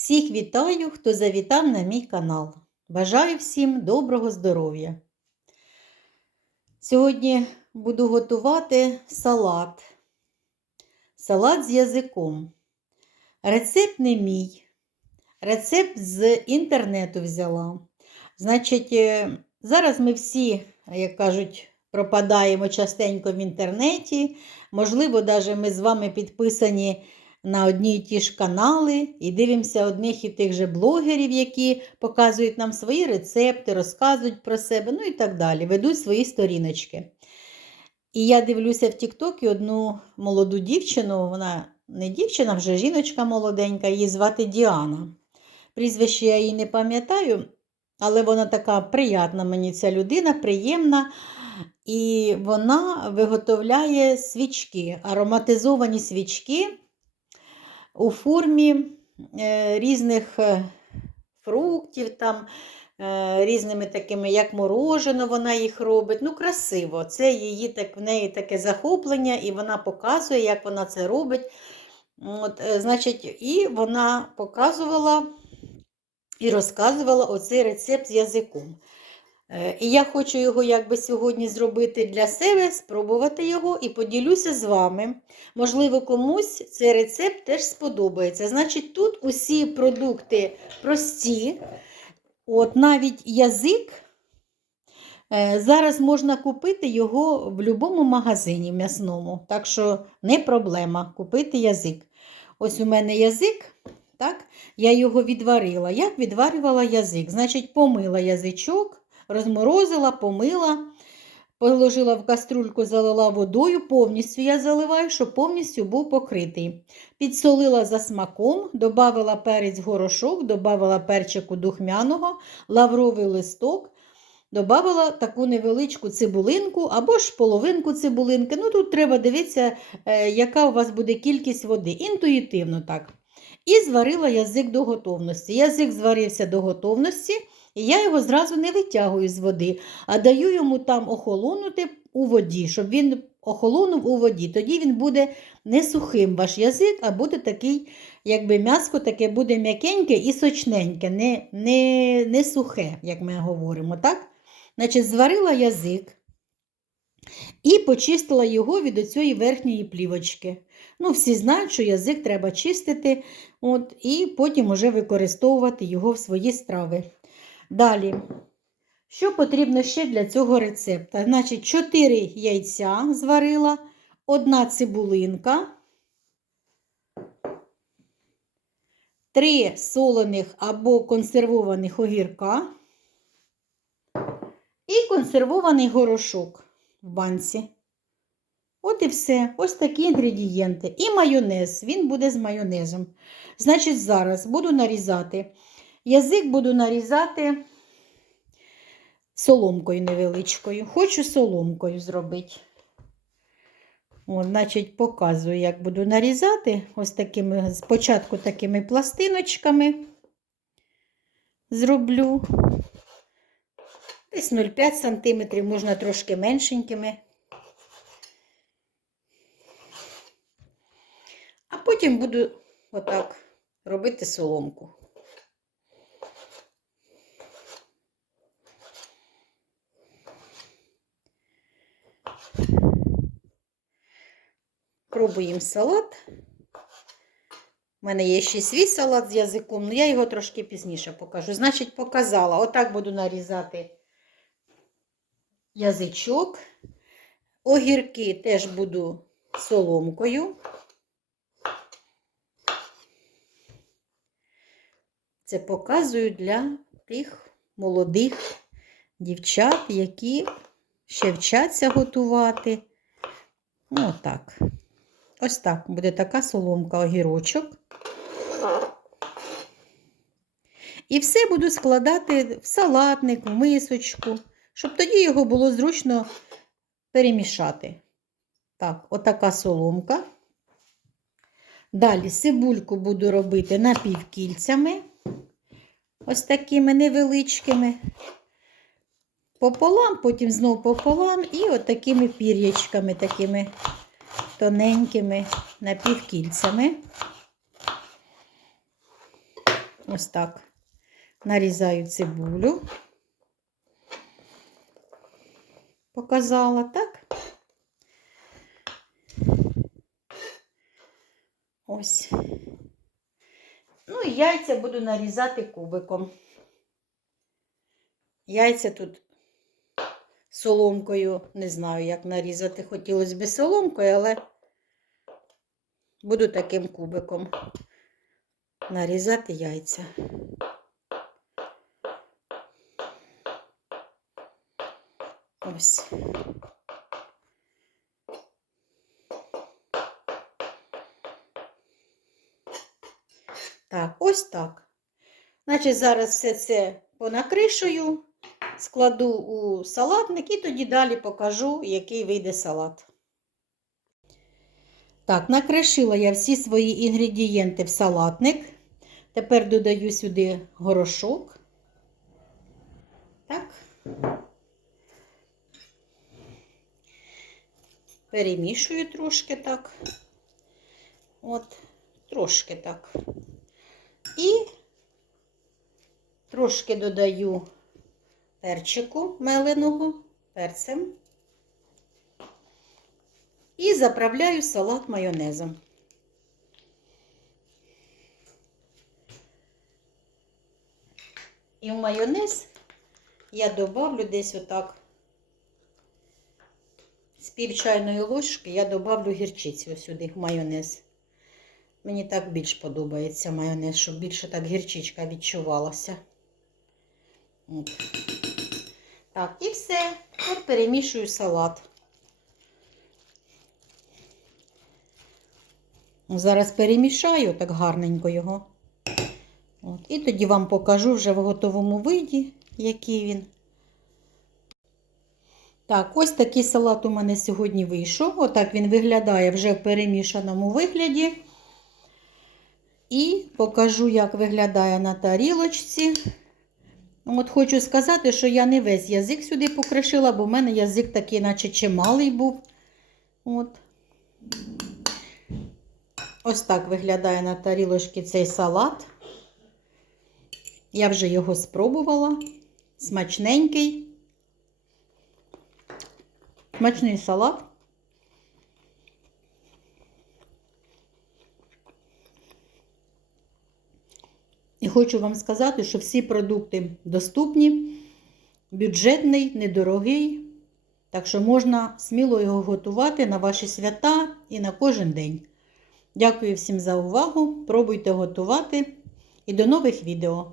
Всіх вітаю, хто завітав на мій канал. Бажаю всім доброго здоров'я. Сьогодні буду готувати салат. Салат з язиком. Рецепт не мій. Рецепт з інтернету взяла. Значить, е, зараз ми всі, як кажуть, пропадаємо частенько в інтернеті. Можливо, навіть ми з вами підписані на одні і ті ж канали і дивимося одних і тих же блогерів, які показують нам свої рецепти, розказують про себе, ну і так далі, ведуть свої сторіночки. І я дивлюся в Тіктокі одну молоду дівчину, вона не дівчина, вже жіночка молоденька, її звати Діана. Прізвище я її не пам'ятаю, але вона така приятна мені ця людина, приємна. І вона виготовляє свічки, ароматизовані свічки у формі е, різних е, фруктів, там, е, різними такими, як морожено, вона їх робить. Ну, красиво. Це її так, в неї таке захоплення, і вона показує, як вона це робить. От, значить, І вона показувала і розказувала оцей рецепт з язиком. Е, І я хочу його якби сьогодні зробити для себе, спробувати його і поділюся з вами. Можливо, комусь цей рецепт теж сподобається. Значить, тут усі продукти прості, от навіть язик. е, Зараз можна купити його в будь-якому магазині м'ясному, так що не проблема купити язик. Ось у мене язик, так, я його відварила. Як відварювала язик? Значить, помила язичок, розморозила, помила, положила в каструльку, залила водою, повністю я заливаю, щоб повністю був покритий. Підсолила за смаком, додавала перець горошок, додавала перчику духмяного, лавровий листок. Добавила таку невеличку цибулинку або ж половинку цибулинки. Ну, тут треба дивитися, е, яка у вас буде кількість води. Інтуїтивно так. І зварила язик до готовності. Язик зварився до готовності, і я його зразу не витягую з води, а даю йому там охолонути у воді, щоб він охолонув у воді. Тоді він буде не сухим ваш язик, а буде такий, якби м'яско таке буде м'якеньке і сочненьке, не, не, не сухе, як ми говоримо. так? Значить, зварила язик і почистила його від оцієї верхньої плівочки. Ну, всі знають, що язик треба чистити, от, і потім уже використовувати його в свої страви. Далі, що потрібно ще для цього рецепта? Значить, 4 яйця зварила, одна цибулинка, 3 солених або консервованих огірка і консервований горошок в банці. От і все. Ось такі інгредієнти. І майонез. Він буде з майонезом. Значить, зараз буду нарізати. Язик буду нарізати соломкою невеличкою. Хочу соломкою зробити. От, значить, показую, як буду нарізати. Ось такими, спочатку такими пластиночками зроблю. Десь 0,5 см, можна трошки меншенькими. А потім буду отак робити соломку. Пробуємо салат. У мене є ще свій салат з язиком, але я його трошки пізніше покажу. Значить, показала. Отак буду нарізати язичок. Огірки теж буду соломкою. Це показую для тих молодих дівчат, які ще вчаться готувати. Ну, отак. Ось так буде така соломка огірочок. І все буду складати в салатник, в мисочку, щоб тоді його було зручно перемішати. Так, отака соломка. Далі цибульку буду робити напівкільцями, ось такими невеличкими. Пополам, потім знову пополам і отакими пір'ячками, такими тоненькими напівкільцями. Ось так. Нарізаю цибулю. Показала, так? Ось. Ну і яйця буду нарізати кубиком. Яйця тут соломкою, не знаю, як нарізати. Хотілося б соломкою, але буду таким кубиком нарізати яйця. Ось. Так, ось так. Значить, зараз все це понакришую, складу у салатник і тоді далі покажу, який вийде салат. Так, накришила я всі свої інгредієнти в салатник. Тепер додаю сюди горошок. Так. Перемішую трошки так. От, трошки так. І трошки додаю перчику меленого перцем. І заправляю салат майонезом. І в майонез я добавлю десь отак з пів чайної ложки я добавлю гірчицю сюди в майонез. Мені так більш подобається майонез, щоб більше так гірчичка відчувалася. От. Так, і все. Тепер перемішую салат. Зараз перемішаю так гарненько його. От. І тоді вам покажу вже в готовому виді, який він. Так, ось такий салат у мене сьогодні вийшов. Отак він виглядає вже в перемішаному вигляді. І покажу, як виглядає на тарілочці. От хочу сказати, що я не весь язик сюди покришила, бо в мене язик такий, наче чималий був. От. Ось так виглядає на тарілочці цей салат. Я вже його спробувала. Смачненький. Смачний салат. Хочу вам сказати, що всі продукти доступні, бюджетний, недорогий. Так що можна сміло його готувати на ваші свята і на кожен день. Дякую всім за увагу. Пробуйте готувати і до нових відео!